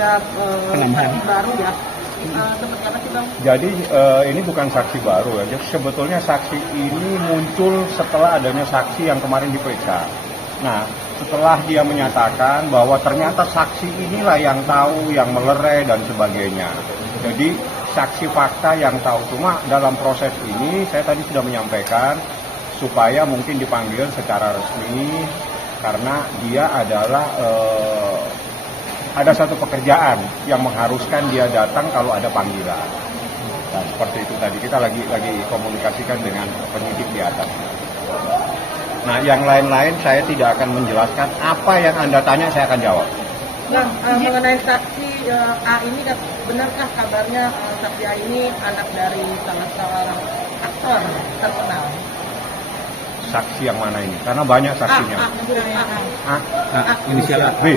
ada saksi baru ya. Seperti apa sih Bang? Jadi ini bukan saksi baru ya. Jadi sebetulnya saksi ini muncul setelah adanya saksi yang kemarin diperiksa. Nah, setelah dia menyatakan bahwa ternyata saksi inilah yang tahu, yang melerai dan sebagainya. Jadi saksi fakta yang tahu. Cuma dalam proses ini saya tadi sudah menyampaikan supaya mungkin dipanggil secara resmi karena dia adalah ada satu pekerjaan yang mengharuskan dia datang kalau ada panggilan. Dan seperti itu tadi kita lagi komunikasikan dengan penyidik di atas. Nah, yang lain-lain saya tidak akan menjelaskan. Apa yang Anda tanya saya akan jawab. Bang, mengenai saksi A ini, benarkah kabarnya saksi A ini anak dari salah seorang aktor terkenal? Saksi yang mana ini? Karena banyak saksinya. Inisial A. B.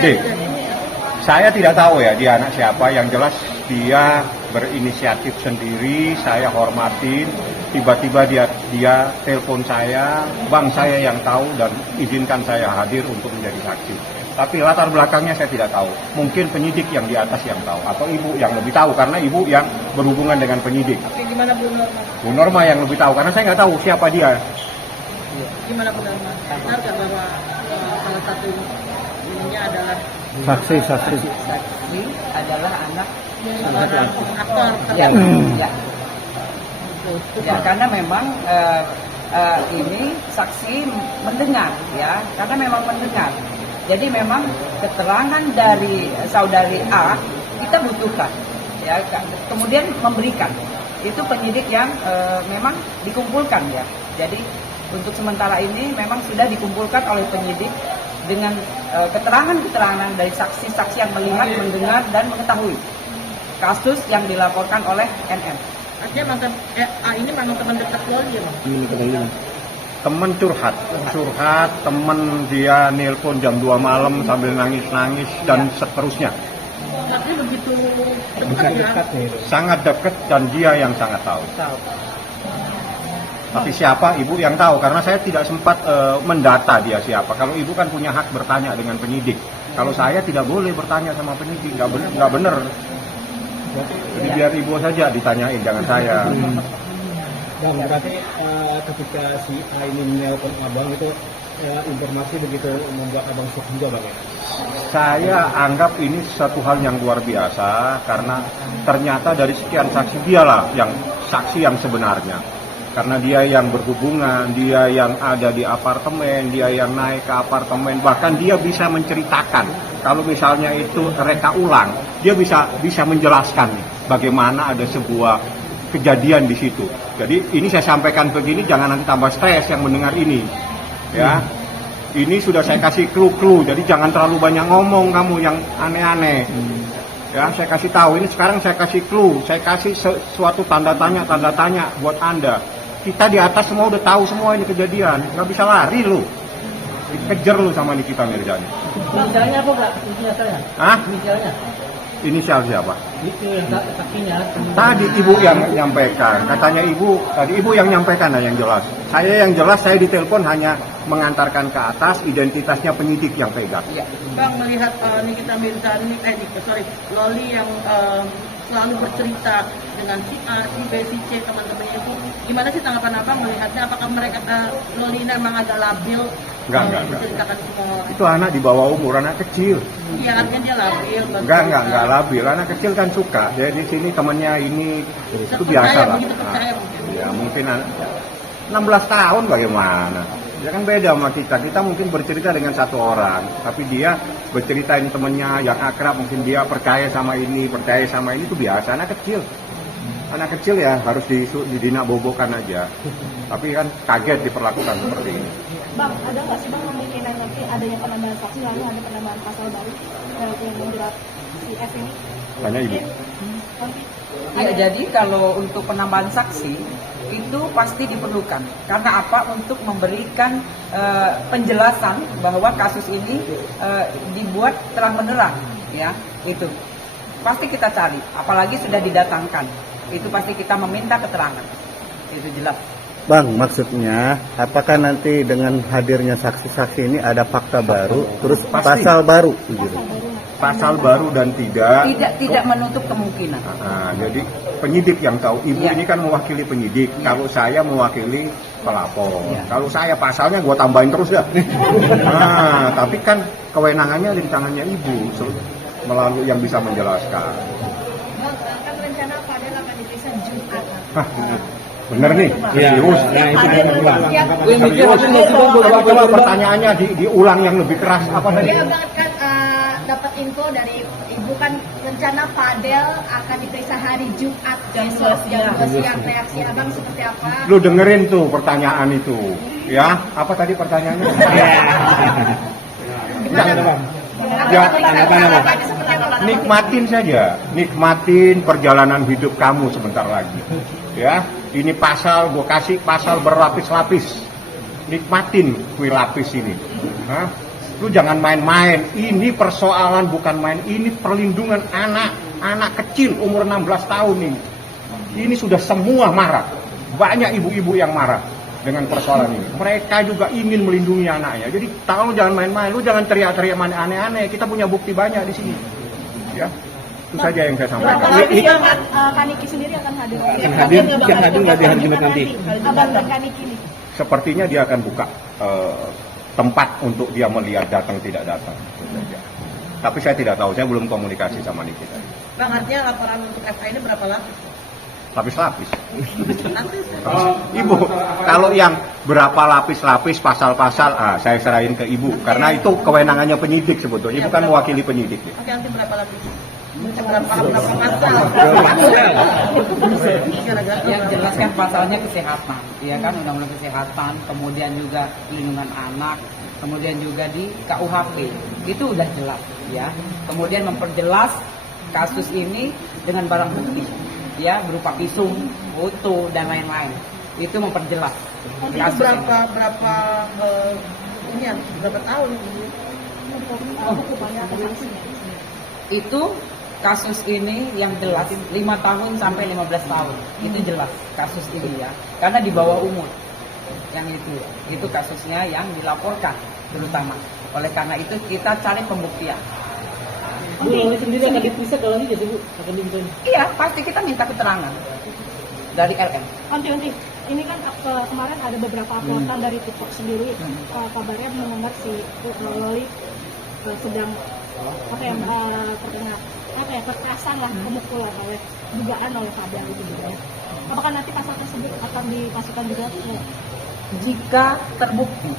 D. Saya tidak tahu ya dia anak siapa. Yang jelas dia berinisiatif sendiri. Saya hormatin. Tiba-tiba dia telepon saya, bang saya yang tahu dan izinkan saya hadir untuk menjadi saksi. Tapi latar belakangnya saya tidak tahu. Mungkin penyidik yang di atas yang tahu atau ibu yang lebih tahu karena ibu yang berhubungan dengan penyidik. Oke, gimana Bu Norma? Bu Norma yang lebih tahu karena saya nggak tahu siapa dia. Gimana Bu Norma? Benarkah bahwa salah satu ininya adalah Saksi adalah anak aktor ya, terkenal? ya. Ya, karena memang ini saksi mendengar ya, karena memang mendengar. Jadi memang keterangan dari saudari A kita butuhkan ya, kemudian memberikan. Itu penyidik yang memang dikumpulkan ya. Jadi untuk sementara ini memang sudah dikumpulkan oleh penyidik dengan keterangan-keterangan dari saksi-saksi yang melihat, mendengar dan mengetahui kasus yang dilaporkan oleh NN. Artinya mantan A ini memang teman dekat Loli ya Bang? Temen curhat, temen dia nelpon jam 2 malam sambil nangis-nangis dan seterusnya. Tapi begitu dekat ya? Sangat dekat dan dia yang sangat tahu. Tapi siapa ibu yang tahu karena saya tidak sempat mendata dia siapa. Kalau ibu kan punya hak bertanya dengan penyidik. Kalau saya tidak boleh bertanya sama penyidik, nggak benar. Jadi biar ibu saja ditanyain, jangan saya. Bang, berarti ketika si A ini menelpon abang itu informasi begitu membuat abang shock juga bang ya? Saya anggap ini satu hal yang luar biasa karena ternyata dari sekian saksi dialah yang saksi yang sebenarnya. Karena dia yang berhubungan, dia yang ada di apartemen, dia yang naik ke apartemen, bahkan dia bisa menceritakan. Kalau misalnya itu reka ulang, dia bisa menjelaskan bagaimana ada sebuah kejadian di situ. Jadi ini saya sampaikan begini, jangan nanti tambah stres yang mendengar ini. Ya, ini sudah saya kasih clue-clue, jadi jangan terlalu banyak ngomong kamu yang aneh-aneh. Ya, saya kasih tahu ini sekarang saya kasih clue, saya kasih suatu tanda tanya buat Anda. Kita di atas semua udah tahu semua ini kejadian, nggak bisa lari lu, dikejar lu sama Nikita Mirzani. Inisialnya apa Pak? Inisialnya? Hah? Inisialnya? Inisial siapa? Itu yang saksinya. Tadi ibu yang menyampaikan, katanya ibu, tadi ibu yang menyampaikan yang jelas. Saya yang jelas, saya ditelepon hanya mengantarkan ke atas, identitasnya penyidik yang pegang. Ya. Bang melihat Nikita Mirzani, Loli yang selalu bercerita dengan si A, si B, si C, teman-temannya itu, gimana sih tanggapan Abang melihatnya? Apakah mereka Loli ini memang agak labil? Enggak. Menceritakan semua. Itu anak di bawah umur, anak kecil. Iya, artinya dia labil. Enggak labil. Anak kecil kan suka. Jadi di sini temannya ini itu biasa lah. Ya mungkin 16 tahun bagaimana? Ya kan beda sama kita. Kita mungkin bercerita dengan satu orang, tapi dia bercerita ini temannya yang akrab, mungkin dia percaya sama ini itu biasa. Anak kecil ya harus didinak bobokan aja. Tapi kan kaget diperlakukan seperti ini. Bang, ada nggak sih Bang kemungkinan nanti adanya penambahan saksi lalu ada penambahan pasal baru yang menjerat si F ini? Tanya ibu. Ya, jadi kalau untuk penambahan saksi itu pasti diperlukan. Karena apa? Untuk memberikan penjelasan bahwa kasus ini dibuat terang benderang, ya itu pasti kita cari. Apalagi sudah didatangkan, itu pasti kita meminta keterangan. Itu jelas. Bang, maksudnya apakah nanti dengan hadirnya saksi-saksi ini ada fakta baru, terus Pasti. pasal baru gitu? Pasal baru dan Tidak menutup kemungkinan. Nah, jadi penyidik yang tahu. Ibu Iya. ini kan mewakili penyidik. Kalau saya mewakili pelapor. Iya. Kalau saya pasalnya gue tambahin terus ya. Nah, tapi kan kewenangannya di tangannya ibu melalui yang bisa menjelaskan. Bang, kan rencana Fadel akan diperiksa Jumat. Hah, bener nih, serius. Serius. Coba pertanyaannya diulang yang lebih keras apa tadi? Ya Bang, kan dapat info dari Ibu kan rencana Fadel akan diperiksa hari Jumat besok jam 2 siang. Reaksi Abang seperti apa? Lu dengerin tuh pertanyaan itu, ya? Apa tadi pertanyaannya? Gimana Bang? Ya, Tanggapannya seperti apa, Bang? nikmatin saja, nikmatin perjalanan hidup kamu sebentar lagi. Ya, ini pasal gue kasih pasal berlapis-lapis. Nikmatin kue lapis ini. Hah? Lu jangan main-main. Ini persoalan bukan main, ini perlindungan anak kecil umur 16 tahun ini. Ini sudah semua marah. Banyak ibu-ibu yang marah dengan persoalan ini. Mereka juga ingin melindungi anaknya. Jadi tolong jangan main-main. Lu jangan teriak-teriak aneh-aneh. Kita punya bukti banyak di sini. Ya. Itu saja yang saya sampaikan. Kaniki sendiri akan hadir. Akan hadir nggak di hari Jumat nanti? Abang dan Kaniki nih. Sepertinya dia akan buka tempat untuk dia melihat datang tidak datang. Itu saja. Tapi saya tidak tahu, saya belum komunikasi sama Nikita. Bang, artinya laporan untuk FA ini berapa lapis? Lapis-lapis. Nanti Ibu, kalau yang berapa lapis-lapis pasal-pasal, saya serahin ke ibu. Karena itu kewenangannya penyidik sebetulnya, ibu kan mewakili penyidik. nanti berapa lapis? Berapa pasal? Yang jelas kan pasalnya kesehatan, ya kan, undang-undang kesehatan, kemudian juga perlindungan anak, kemudian juga di KUHP itu udah jelas, ya. Kemudian memperjelas kasus ini dengan barang bukti, ya, berupa visum, foto dan lain-lain. Itu memperjelas Itu kasus ini. berapa tahun? Hukumannya atau sanksinya? Itu kasus ini yang jelas 5 tahun sampai 15 tahun. Itu jelas kasus ini, ya. Karena di bawah umur. Yang itu kasusnya yang dilaporkan terutama. Oleh karena itu kita cari pembuktian. Bu, Loli sendiri akan diperiksa kalau ini jadi Bu, akan diminta. Iya, pasti kita minta keterangan dari LM. Onti, ini kan kemarin ada beberapa uploadan dari TikTok sendiri. Kabarnya mendengar si Loli sedang kekerasan lah, pemukulan oleh dugaan oleh Fadel itu juga. Apakah nanti pasal tersebut akan dimasukkan juga? Jika terbukti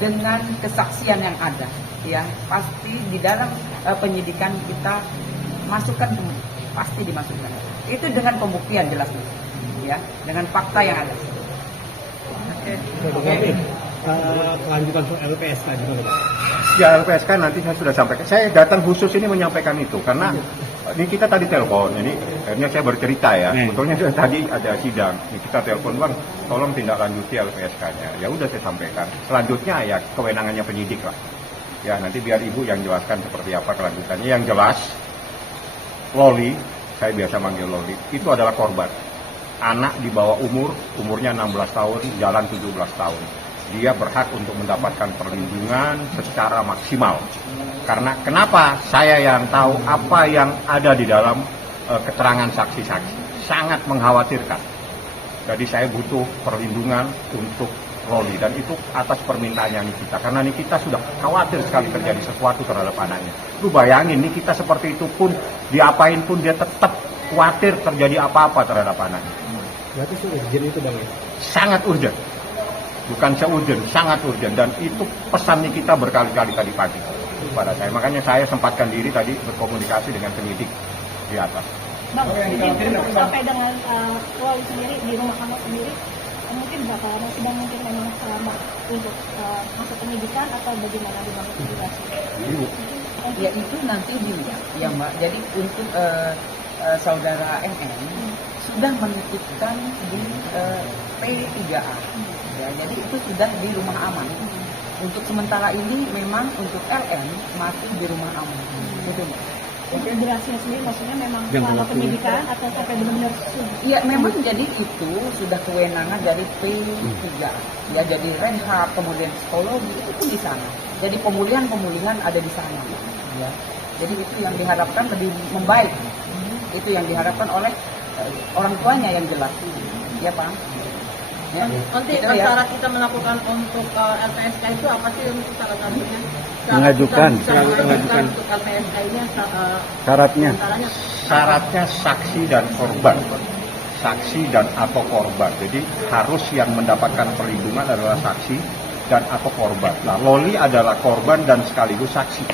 dengan kesaksian yang ada, ya pasti di dalam penyidikan kita masukkan, pasti dimasukkan. Itu dengan pembuktian jelas, ya, dengan fakta yang ada. Oke. Kelanjutan soal LPSK gimana Pak? Ya LPSK nanti saya sudah sampaikan. Saya datang khusus ini menyampaikan itu karena ini kita tadi telepon, ini akhirnya saya bercerita ya. Sebetulnya tadi ada sidang, ini kita telepon, Bang, tolong tindak lanjuti LPSK-nya. Ya udah saya sampaikan. Selanjutnya ya kewenangannya penyidik lah. Ya nanti biar ibu yang jelaskan seperti apa kelanjutannya. Yang jelas, Loli, saya biasa manggil Loli, itu adalah korban. Anak di bawah umurnya 16 tahun, jalan 17 tahun. Dia berhak untuk mendapatkan perlindungan secara maksimal. Karena kenapa? Saya yang tahu apa yang ada di dalam keterangan saksi-saksi. Sangat mengkhawatirkan. Jadi saya butuh perlindungan untuk Loli. Dan itu atas permintaannya Nikita. Karena Nikita sudah khawatir sekali terjadi sesuatu terhadap anaknya. Lu bayangin, Nikita seperti itu pun, diapain pun dia tetap khawatir terjadi apa-apa terhadap anaknya. Berarti urgent itu Bang ya? Sangat urgent. Bukan se-urgent, sangat urgent. Dan itu pesan Nikita berkali-kali tadi pagi kepada saya. Makanya saya sempatkan diri tadi berkomunikasi dengan penyidik di atas. Bang, ini untuk sampai dengan Loli sendiri di rumah kamu sendiri, mungkin berapa lama sedang mungkin memang selama untuk masuk penyidikan atau bagaimana di bang penjelasan? Ya itu nanti dilihat, ya Mbak. Jadi untuk saudara NN sudah menitipkan di P3A. Ya, jadi itu sudah di rumah aman. Untuk sementara ini memang untuk LM masih di rumah aman. Gitu, Mbak. durasinya sendiri maksudnya memang Yang selama waktu. penyidikan atau sampai benar-benar Ya memang jadi itu sudah kewenangan dari P3 ya, jadi rehab kemudian psikologi itu di sana, jadi pemulihan ada di sana ya. Jadi itu yang diharapkan lebih membaik, itu yang diharapkan oleh orang tuanya yang jelas ya Pak ya. Nanti Gitu ya. cara kita melakukan untuk LPSK itu apa sih untuk salah satunya? Cara Mengajukan. kita bisa mengajukan untuk LPSK-nya Syaratnya. antaranya Syaratnya saksi dan korban. Saksi dan atau korban. Jadi harus yang mendapatkan perlindungan adalah saksi dan atau korban. Nah, Loli adalah korban dan sekaligus saksi.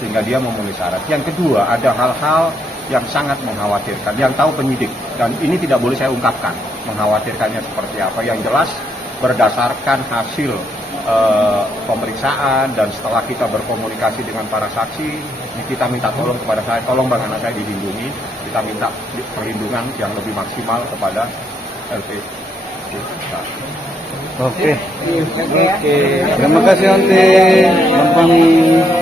Sehingga dia memenuhi syarat. Yang kedua, ada hal-hal yang sangat mengkhawatirkan, yang tahu penyidik. Dan ini tidak boleh saya ungkapkan, mengkhawatirkannya seperti apa. Yang jelas, berdasarkan hasil pemeriksaan dan setelah kita berkomunikasi dengan para saksi, kita minta tolong kepada saya, tolong bang anak saya dilindungi, kita minta perlindungan yang lebih maksimal kepada LP. Oke. Oke. Terima kasih Onti. Bang Fahmi.